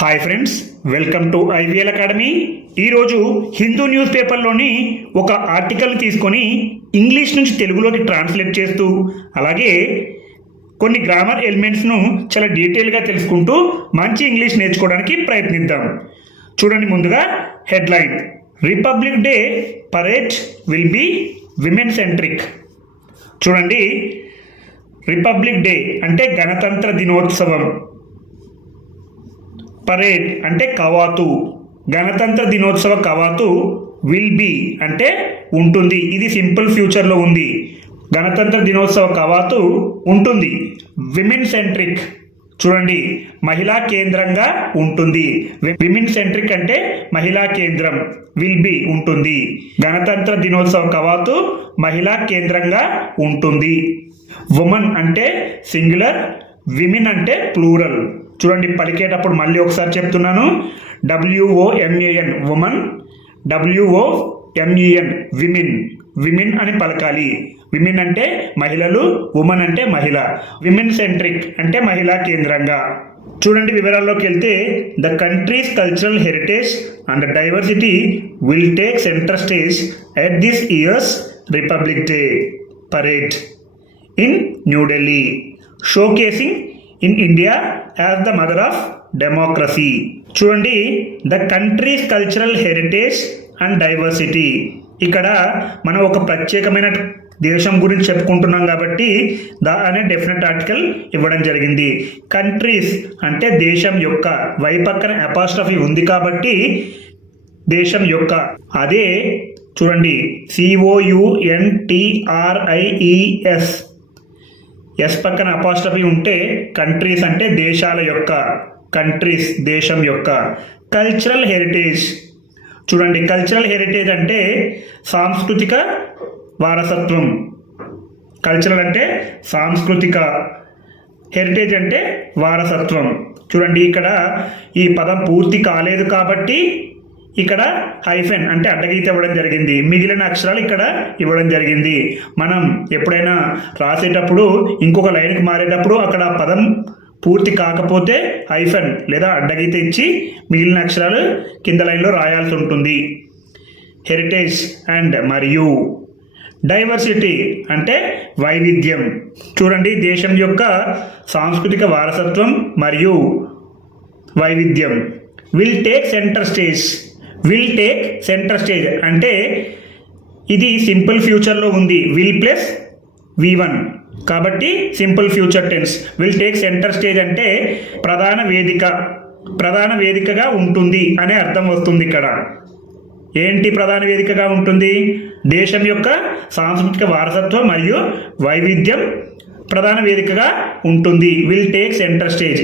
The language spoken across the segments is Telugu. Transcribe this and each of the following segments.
Hi friends welcome to IVL academy ఈరోజు హిందూ న్యూస్ పేపర్లోని ఒక ఆర్టికల్ తీసుకొని ఇంగ్లీష్ నుంచి తెలుగులోకి ట్రాన్స్లేట్ చేస్తూ అలాగే కొన్ని గ్రామర్ ఎలిమెంట్స్ను చాలా డీటెయిల్గా తెలుసుకుంటూ మంచి ఇంగ్లీష్ నేర్చుకోవడానికి ప్రయత్నిద్దాం. చూడండి ముందుగా headline. Republic day parade will be women centric చూడండి. రిపబ్లిక్ డే అంటే గణతంత్ర దినోత్సవం. పరేడ్ అంటే కవాతు. గణతంత్ర దినోత్సవ కవాతు విల్ బి అంటే ఉంటుంది. ఇది సింపుల్ ఫ్యూచర్లో ఉంది. గణతంత్ర దినోత్సవ కవాతు ఉంటుంది. విమెన్ సెంట్రిక్ చూడండి మహిళా కేంద్రంగా ఉంటుంది. విమెన్ సెంట్రిక్ అంటే మహిళా కేంద్రం విల్ బి ఉంటుంది. గణతంత్ర దినోత్సవ కవాతు మహిళా కేంద్రంగా ఉంటుంది. ఉమన్ అంటే సింగులర్ విమెన్ అంటే ప్లూరల్ చూడండి పలికేటప్పుడు మళ్ళీ ఒకసారి చెప్తున్నాను. W O M A N woman W O M E N women women అని పలకాలి. విమెన్ అంటే మహిళలు ఉమెన్ అంటే మహిళ. విమెన్ సెంట్రిక్ అంటే మహిళా కేంద్రంగా. చూడండి వివరాల్లోకి వెళ్తే the country's cultural heritage and diversity will take centre stage at this year's republic day parade in New Delhi showcasing in India as the mother of democracy చూడండి the country's cultural heritage and diversity ఇక్కడ మనం ఒక ప్రత్యేకమైన దేశం గురించి చెప్పుకుంటున్నాం కాబట్టి ద అనే డెఫినెట్ ఆర్టికల్ ఇవ్వడం జరిగింది. కంట్రీస్ అంటే దేశం యొక్క వై పక్కన అపాస్ట్రఫీ ఉంది కాబట్టి దేశం యొక్క. అదే చూడండి సిఓయుఎన్టీఆర్ఐఈఎస్ ఎస్ పక్కన అపాస్ట్రఫీ ఉంటే కంట్రీస్ అంటే దేశాల యొక్క కంట్రీస్ దేశం యొక్క. కల్చరల్ హెరిటేజ్ చూడండి కల్చరల్ హెరిటేజ్ అంటే సాంస్కృతిక వారసత్వం. కల్చరల్ అంటే సాంస్కృతిక. హెరిటేజ్ అంటే వారసత్వం. చూడండి ఇక్కడ ఈ పదం పూర్తి కాలేదు కాబట్టి ఇక్కడ హైఫెన్ అంటే అడ్డగీత ఇవ్వడం జరిగింది. మిగిలిన అక్షరాలు ఇక్కడ ఇవ్వడం జరిగింది. మనం ఎప్పుడైనా రాసేటప్పుడు ఇంకొక లైన్కి మారేటప్పుడు అక్కడ పదం పూర్తి కాకపోతే హైఫెన్ లేదా అడ్డగీత ఇచ్చి మిగిలిన అక్షరాలు కింద లైన్లో రాయాల్సి ఉంటుంది. హెరిటేజ్ అండ్ మరియు డైవర్సిటీ అంటే వైవిధ్యం. చూడండి దేశం యొక్క సాంస్కృతిక వారసత్వం మరియు వైవిధ్యం. Will take centre stage. Will take centre stage అంటే ఇది సింపుల్ ఫ్యూచర్లో ఉంది. విల్ ప్లస్ వి వన్ కాబట్టి simple future tense. Will take centre stage అంటే ప్రధాన వేదిక ప్రధాన వేదికగా ఉంటుంది అనే అర్థం వస్తుంది ఇక్కడ. ఏంటి ప్రధాన వేదికగా ఉంటుంది? దేశం యొక్క సాంస్కృతిక వారసత్వం మరియు వైవిధ్యం ప్రధాన వేదికగా ఉంటుంది. Will take centre stage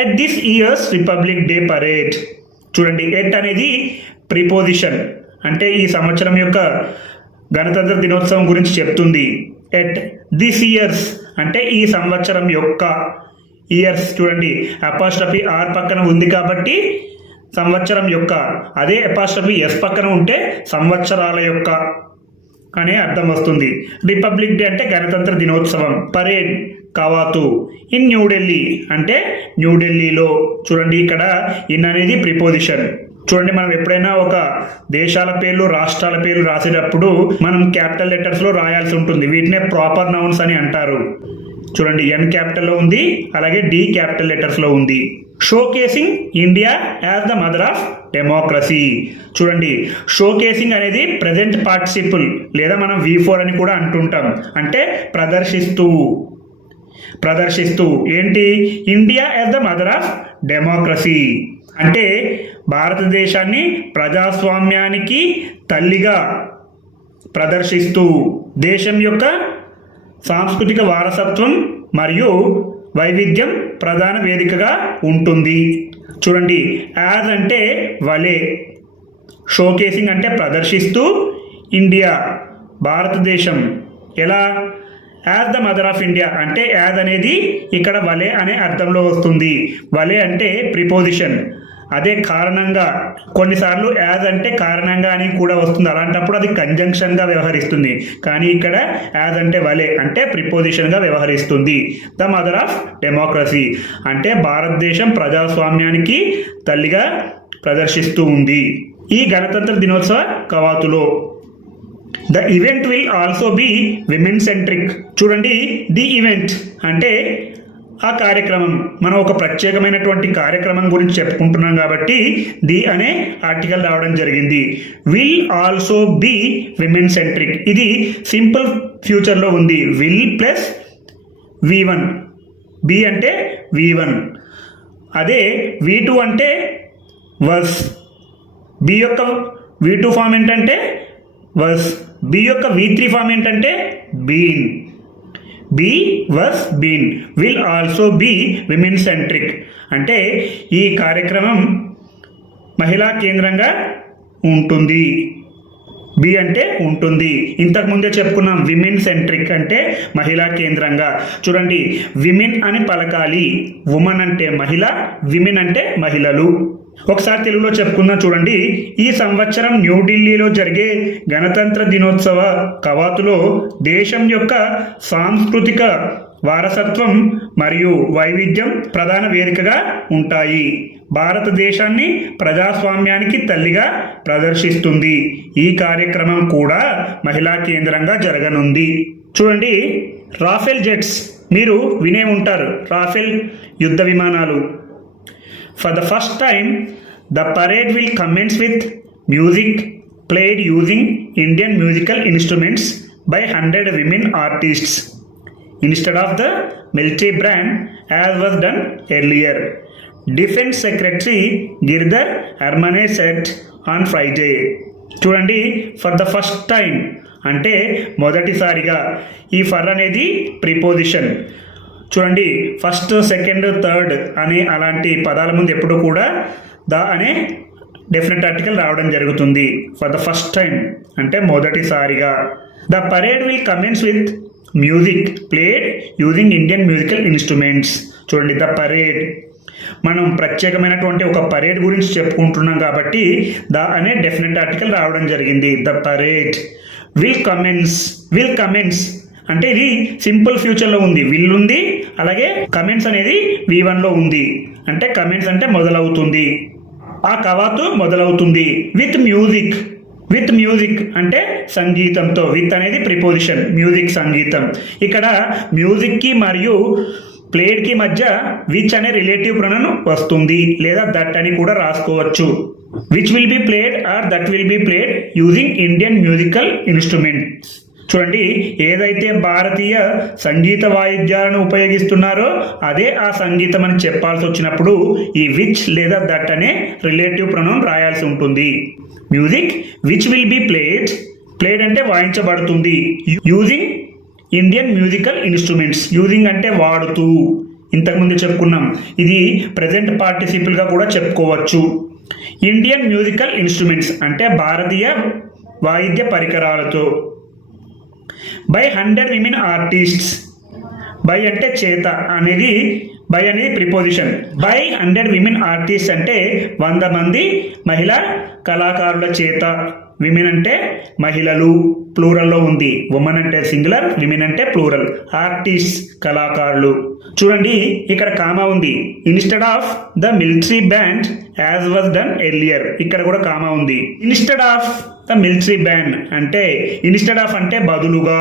at this year's republic day parade చూడండి ఎట్ అనేది ప్రిపోజిషన్. అంటే ఈ సంవత్సరం యొక్క గణతంత్ర దినోత్సవం గురించి చెప్తుంది. At this year's. అంటే ఈ సంవత్సరం యొక్క ఇయర్స్ చూడండి. అపాస్ట్రఫీ ఆర్ పక్కన ఉంది కాబట్టి సంవత్సరం యొక్క అదే అపాస్ట్రఫీ ఎస్ పక్కన ఉంటే సంవత్సరాల యొక్క అనే అర్థం వస్తుంది. రిపబ్లిక్ డే అంటే గణతంత్ర దినోత్సవం పరేడ్. కవాతు. ఇన్ న్యూఢిల్లీ అంటే న్యూఢిల్లీలో చూడండి ఇక్కడ ఇన్ అనేది ప్రిపోజిషన్. చూడండి మనం ఎప్పుడైనా ఒక దేశాల పేర్లు రాష్ట్రాల పేర్లు రాసేటప్పుడు మనం క్యాపిటల్ లెటర్స్లో రాయాల్సి ఉంటుంది. వీటినే ప్రాపర్ నౌన్స్ అని అంటారు. చూడండి ఎన్ క్యాపిటల్లో ఉంది అలాగే డి క్యాపిటల్ లెటర్స్లో ఉంది. Showcasing India as the mother of democracy చూడండి షోకేసింగ్ అనేది ప్రజెంట్ పార్టిసిపుల్ లేదా మనం వి ఫోర్ అని కూడా అంటుంటాం. అంటే ప్రదర్శిస్తూ. ప్రదర్శిస్తూ ఏంటి? India as the mother of democracy అంటే భారతదేశాన్ని ప్రజాస్వామ్యానికి తల్లిగా ప్రదర్శిస్తూ దేశం యొక్క సాంస్కృతిక వారసత్వం మరియు వైవిధ్యం ప్రధాన వేదికగా ఉంటుంది. చూడండి యాజ్ అంటే వలే షోకేసింగ్ అంటే ప్రదర్శిస్తూ ఇండియా భారతదేశం ఎలా as the mother of India అంటే యాజ్ అనేది ఇక్కడ వలే అనే అర్థంలో వస్తుంది. వలే అంటే ప్రిపోజిషన్. అదే కారణంగా కొన్నిసార్లు యాజ్ అంటే కారణంగా అని కూడా వస్తుంది. అలాంటప్పుడు అది కంజంక్షన్గా వ్యవహరిస్తుంది. కానీ ఇక్కడ యాజ్ అంటే వలే అంటే ప్రిపోజిషన్గా వ్యవహరిస్తుంది. ద మదర్ ఆఫ్ డెమోక్రసీ అంటే భారతదేశం ప్రజాస్వామ్యానికి తల్లిగా ప్రదర్శిస్తూ ఉంది. ఈ గణతంత్ర దినోత్సవ కవాతులో the event will also be women centric చూడండి ది ఈవెంట్ అంటే ఆ కార్యక్రమం. మనం ఒక ప్రత్యేకమైనటువంటి కార్యక్రమం గురించి చెప్పుకుంటున్నాం కాబట్టి ది అనే ఆర్టికల్ రావడం జరిగింది. Will also be women centric ఇది సింపుల్ ఫ్యూచర్లో ఉంది. Will plus V one be అంటే వి వన్ అదే వి టూ అంటే వర్స్. బి యొక్క వి టూ ఫామ్ ఏంటంటే వర్స్ బి యొక్క వి త్రీ ఫామ్ ఏంటంటే been. Be was been. Will also be women centric. అంటే ఈ కార్యక్రమం మహిళా కేంద్రంగా ఉంటుంది. బి అంటే ఉంటుంది. ఇంతకుముందే చెప్పుకున్నాం విమెన్ సెంట్రిక్ అంటే మహిళా కేంద్రంగా. చూడండి విమెన్ అని పలకాలి. ఉమెన్ అంటే మహిళ విమెన్ అంటే మహిళలు. ఒకసారి తెలుగులో చెప్పుకుందాం చూడండి. ఈ సంవత్సరం న్యూఢిల్లీలో జరిగే గణతంత్ర దినోత్సవ కవాతులో దేశం యొక్క సాంస్కృతిక వారసత్వం మరియు వైవిధ్యం ప్రధాన వేదికగా ఉంటాయి. భారతదేశాన్ని ప్రజాస్వామ్యానికి తల్లిగా ప్రదర్శిస్తుంది. ఈ కార్యక్రమం కూడా మహిళా కేంద్రంగా జరగనుంది. చూడండి రాఫెల్ జెట్స్ మీరు వినే ఉంటారు. రాఫెల్ యుద్ధ విమానాలు. For the first time, the parade will commence with music played using Indian musical instruments by 100 women artists instead of the military brand as was done earlier. Defense Secretary Girdhar Armane said on Friday. చూడండి ఫర్ ద ఫస్ట్ టైం అంటే మొదటిసారిగా ఈ ఫర్ అనేది ప్రిపోజిషన్ చూడండి ఫస్ట్ సెకండ్ థర్డ్ అనే అలాంటి పదాల ముందు ఎప్పుడు కూడా ద అనే డెఫినెట్ ఆర్టికల్ రావడం జరుగుతుంది ఫర్ ద ఫస్ట్ టైం అంటే మొదటిసారిగా. The parade will commence with music played using Indian musical instruments చూడండి ద పరేడ్ మనం ప్రత్యేకమైనటువంటి ఒక పరేడ్ గురించి చెప్పుకుంటున్నాం కాబట్టి ద అనే డెఫినెట్ ఆర్టికల్ రావడం జరిగింది. The parade will commence will commence అంటే ఇది సింపుల్ ఫ్యూచర్లో ఉంది. విల్ ఉంది అలాగే కమెంట్స్ అనేది వి వన్లో ఉంది. అంటే కమెంట్స్ అంటే మొదలవుతుంది. ఆ కవాతు మొదలవుతుంది. విత్ మ్యూజిక్ విత్ మ్యూజిక్ అంటే సంగీతంతో. విత్ అనేది ప్రిపోజిషన్ మ్యూజిక్ సంగీతం. ఇక్కడ మ్యూజిక్కి మరియు ప్లేడ్కి మధ్య విచ్ అనే రిలేటివ్ ప్రణను వస్తుంది. లేదా దట్ అని కూడా రాసుకోవచ్చు. Which will be played or that will be played using Indian musical instruments చూడండి ఏదైతే భారతీయ సంగీత వాయిద్యాలను ఉపయోగిస్తున్నారో అదే ఆ సంగీతం అని చెప్పాల్సి వచ్చినప్పుడు ఈ విచ్ లేదా దట్ అనే రిలేటివ్ ప్రొనౌన్ రాయాల్సి ఉంటుంది. Music which will be played played అంటే వాయించబడుతుంది. Using Indian musical instruments using అంటే వాడుతూ. ఇంతకుముందు చెప్పుకున్నాం ఇది ప్రజెంట్ పార్టిసిపుల్గా కూడా చెప్పుకోవచ్చు. ఇండియన్ మ్యూజికల్ ఇన్స్ట్రుమెంట్స్ అంటే భారతీయ వాయిద్య పరికరాలతో. By hundred women artists. By అంటే చేత అనేది బై అనేది preposition. By hundred women artist అంటే వంద మంది మహిళా కళాకారుల చేత. విమెన్ అంటే మహిళలు ప్లూరల్లో ఉంది. ఉమెన్ అంటే సింగులర్ విమెన్ అంటే ప్లూరల్ ఆర్టిస్ట్ కళాకారులు. చూడండి ఇక్కడ కామా ఉంది. Instead of the military band as was done earlier ఇక్కడ కూడా కామా ఉంది. Instead of the military band అంటే ఇన్స్టెడ్ ఆఫ్ అంటే బదులుగా.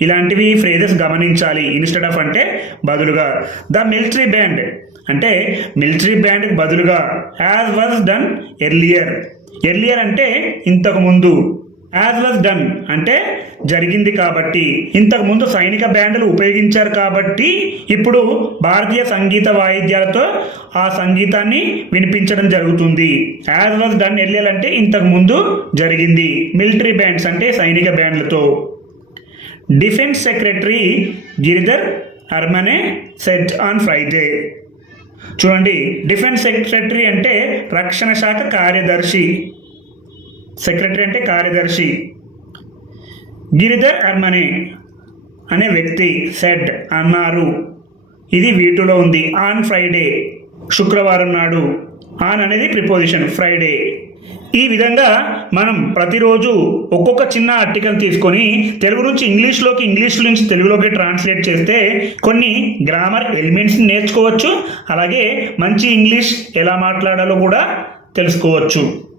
ఇలాంటివి ఫ్రేజెస్ గమనించాలి. ఇన్స్టెడ్ ఆఫ్ అంటే బదులుగా. ద మిలిటరీ బ్యాండ్ అంటే మిలిటరీ బ్యాండ్కి బదులుగా. As was done earlier earlier అంటే ఇంతకు ముందు. యాజ్ వాజ్ డన్ అంటే జరిగింది కాబట్టి. ఇంతకు ముందు సైనిక బ్యాండ్లు ఉపయోగించారు కాబట్టి ఇప్పుడు భారతీయ సంగీత వాయిద్యాలతో ఆ సంగీతాన్ని వినిపించడం జరుగుతుంది. యాజ్ వాజ్ డన్ ఎర్లియర్ అంటే జరిగింది. మిలిటరీ బ్యాండ్స్ అంటే సైనిక బ్యాండ్లతో. Defence secretary Giridhar Aramane set on Friday చూడండి డిఫెన్స్ సెక్రటరీ అంటే రక్షణ శాఖ కార్యదర్శి. సెక్రటరీ అంటే కార్యదర్శి. గిరిధర్ అర్మనే అనే వ్యక్తి సెడ్ అన్నారు. ఇది వీటిలో ఉంది. ఆన్ ఫ్రైడే శుక్రవారం నాడు. ఆన్ అనేది ప్రిపోజిషన్ ఫ్రైడే ఈ విధంగా మనం ప్రతిరోజు ఒక్కొక్క చిన్న ఆర్టికల్ తీసుకొని తెలుగు నుంచి ఇంగ్లీష్లోకి ఇంగ్లీష్ నుంచి తెలుగులోకి ట్రాన్స్లేట్ చేస్తే కొన్ని గ్రామర్ ఎలిమెంట్స్ నేర్చుకోవచ్చు. అలాగే మంచి ఇంగ్లీష్ ఎలా మాట్లాడాలో కూడా తెలుసుకోవచ్చు.